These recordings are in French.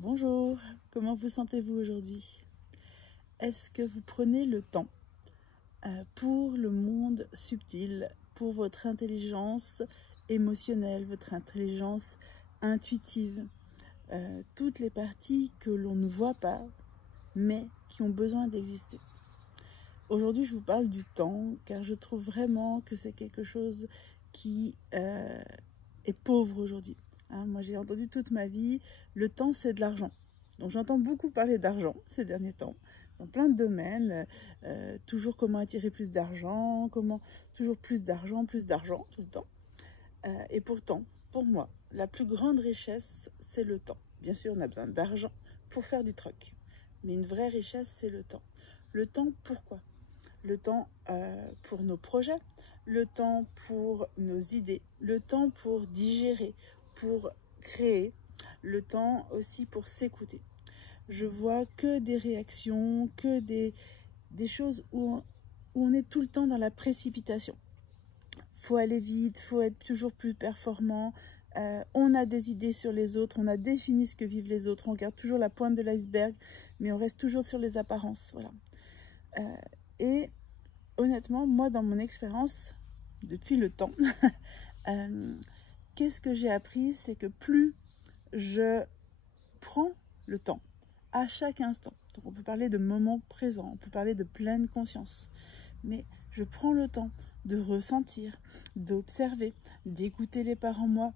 Bonjour, comment vous sentez-vous aujourd'hui? Est-ce que vous prenez le temps pour le monde subtil, pour votre intelligence émotionnelle, votre intelligence intuitive, toutes les parties que l'on ne voit pas, mais qui ont besoin d'exister? Aujourd'hui, je vous parle du temps, car je trouve vraiment que c'est quelque chose qui est pauvre aujourd'hui. Moi, j'ai entendu toute ma vie, le temps, c'est de l'argent. Donc, j'entends beaucoup parler d'argent ces derniers temps, dans plein de domaines. Toujours comment attirer plus d'argent, toujours plus d'argent, tout le temps. Et pourtant, pour moi, la plus grande richesse, c'est le temps. Bien sûr, on a besoin d'argent pour faire du troc. Mais une vraie richesse, c'est le temps. Le temps, pourquoi? Le temps pour nos projets, le temps pour nos idées, le temps pour digérer, pour créer, le temps aussi pour s'écouter. Je vois que des réactions, que des choses où on est tout le temps dans la précipitation. Faut aller vite, faut être toujours plus performant. On a des idées sur les autres, on a défini ce que vivent les autres, on regarde toujours la pointe de l'iceberg, mais on reste toujours sur les apparences. Voilà. Et honnêtement, moi, dans mon expérience, depuis le temps, qu'est-ce que j'ai appris? C'est que plus je prends le temps, à chaque instant, donc on peut parler de moment présent, on peut parler de pleine conscience, mais je prends le temps de ressentir, d'observer, d'écouter les parts en moi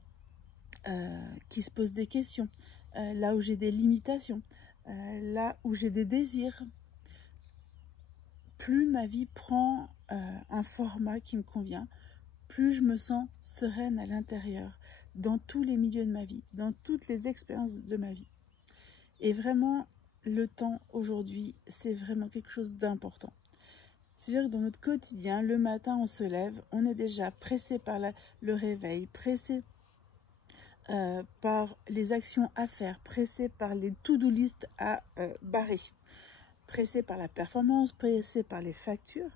qui se posent des questions, là où j'ai des limitations, là où j'ai des désirs. Plus ma vie prend un format qui me convient, plus je me sens sereine à l'intérieur, dans tous les milieux de ma vie, dans toutes les expériences de ma vie. Et vraiment, le temps aujourd'hui, c'est vraiment quelque chose d'important. C'est-à-dire que dans notre quotidien, le matin, on se lève, on est déjà pressé par le réveil, pressé par les actions à faire, pressé par les to-do list à barrer, pressé par la performance, pressé par les factures.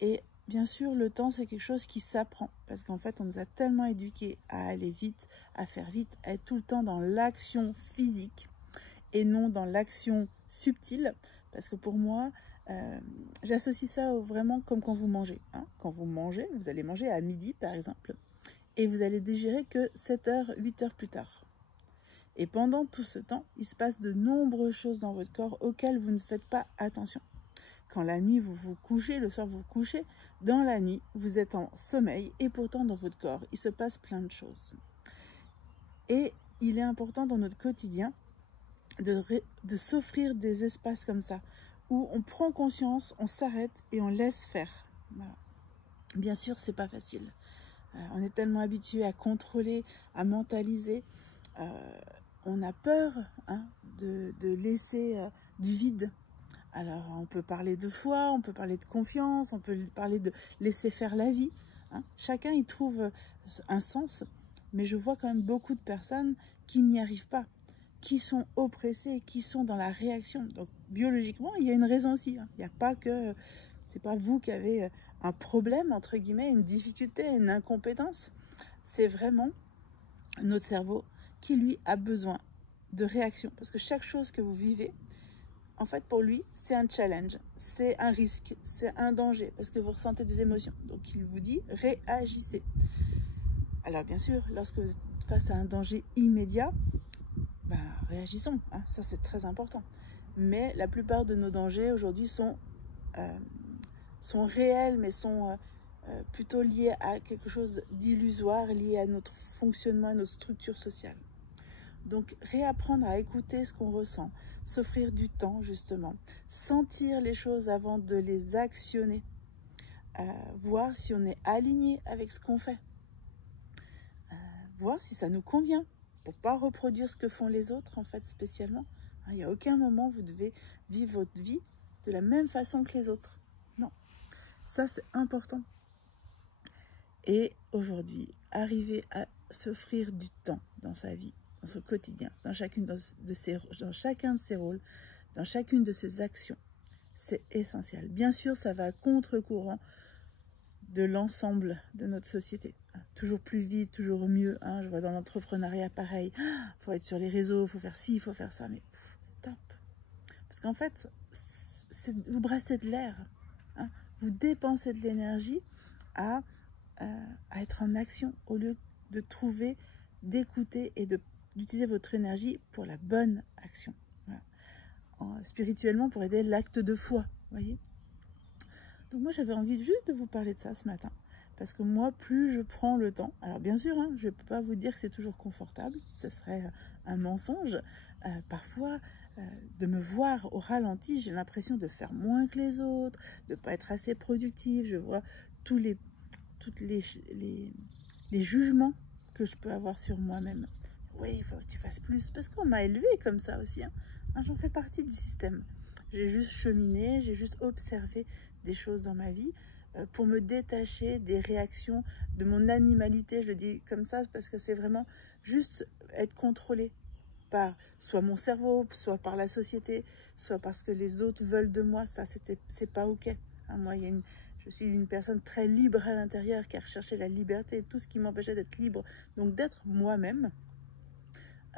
Et bien sûr, le temps, c'est quelque chose qui s'apprend, parce qu'en fait, on nous a tellement éduqués à aller vite, à faire vite, à être tout le temps dans l'action physique et non dans l'action subtile, parce que pour moi, j'associe ça vraiment comme quand vous mangez. Quand vous mangez, vous allez manger à midi, par exemple, et vous allez digérer que 7 heures, 8 heures plus tard. Et pendant tout ce temps, il se passe de nombreuses choses dans votre corps auxquelles vous ne faites pas attention. Quand la nuit vous vous couchez, le soir vous vous couchez, dans la nuit vous êtes en sommeil et pourtant dans votre corps il se passe plein de choses. Et il est important dans notre quotidien de s'offrir des espaces comme ça, où on prend conscience, on s'arrête et on laisse faire. Voilà. Bien sûr, c'est pas facile. On est tellement habitué à contrôler, à mentaliser. On a peur de laisser du vide. Alors, on peut parler de foi, on peut parler de confiance, on peut parler de laisser faire la vie. Chacun y trouve un sens, mais je vois quand même beaucoup de personnes qui n'y arrivent pas, qui sont oppressées, qui sont dans la réaction. Donc, biologiquement, il y a une raison aussi. Il n'y a pas que... C'est pas vous qui avez un problème, entre guillemets, une difficulté, une incompétence. C'est vraiment notre cerveau qui, lui, a besoin de réaction. Parce que chaque chose que vous vivez, en fait, pour lui, c'est un challenge, c'est un risque, c'est un danger, parce que vous ressentez des émotions. Donc, il vous dit, réagissez. Alors, bien sûr, lorsque vous êtes face à un danger immédiat, réagissons. Ça, c'est très important. Mais la plupart de nos dangers, aujourd'hui, sont réels, mais sont plutôt liés à quelque chose d'illusoire, lié à notre fonctionnement, à notre structure sociale. Donc, réapprendre à écouter ce qu'on ressent, s'offrir du temps, justement, sentir les choses avant de les actionner, voir si on est aligné avec ce qu'on fait, voir si ça nous convient, pour ne pas reproduire ce que font les autres, en fait, spécialement. Il n'y a aucun moment où vous devez vivre votre vie de la même façon que les autres. Non, ça, c'est important. Et aujourd'hui, arriver à s'offrir du temps dans sa vie, dans son quotidien, dans chacun de ses rôles, dans chacune de ses actions, c'est essentiel. Bien sûr, ça va à contre-courant de l'ensemble de notre société. Toujours plus vite, toujours mieux. Hein. Je vois dans l'entrepreneuriat pareil. Il faut être sur les réseaux, il faut faire ci, il faut faire ça. Mais stop. Parce qu'en fait, vous brassez de l'air. Hein. Vous dépensez de l'énergie à être en action au lieu de trouver, d'écouter et d'utiliser votre énergie pour la bonne action. Voilà. Spirituellement, pour aider l'acte de foi. Voyez. Donc moi, j'avais envie juste de vous parler de ça ce matin. Parce que moi, plus je prends le temps, alors bien sûr, hein, je ne peux pas vous dire que c'est toujours confortable, ce serait un mensonge. Parfois, de me voir au ralenti, j'ai l'impression de faire moins que les autres, de ne pas être assez productive. Je vois tous les jugements que je peux avoir sur moi-même. Oui, il faut que tu fasses plus, parce qu'on m'a élevé comme ça aussi. Hein. J'en fais partie du système. J'ai juste cheminé, j'ai juste observé des choses dans ma vie pour me détacher des réactions de mon animalité. Je le dis comme ça parce que c'est vraiment juste être contrôlé par soit mon cerveau, soit par la société, soit parce que les autres veulent de moi. Ça, c'est pas OK. Hein, moi, je suis une personne très libre à l'intérieur qui a recherché la liberté, tout ce qui m'empêchait d'être libre, donc d'être moi-même.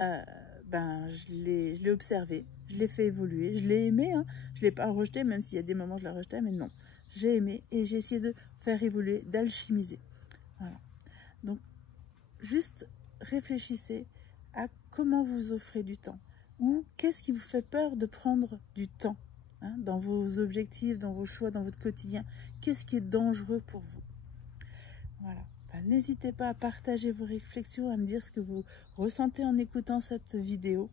Je l'ai observé, je l'ai fait évoluer, je l'ai aimé, hein. Je ne l'ai pas rejeté, même s'il y a des moments où je la rejetais, mais non, j'ai aimé et j'ai essayé de faire évoluer, d'alchimiser. Voilà. Donc, juste réfléchissez à comment vous offrez du temps ou qu'est-ce qui vous fait peur de prendre du temps hein, dans vos objectifs, dans vos choix, dans votre quotidien. Qu'est-ce qui est dangereux pour vous? Voilà. N'hésitez pas à partager vos réflexions, à me dire ce que vous ressentez en écoutant cette vidéo.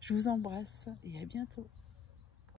Je vous embrasse et à bientôt.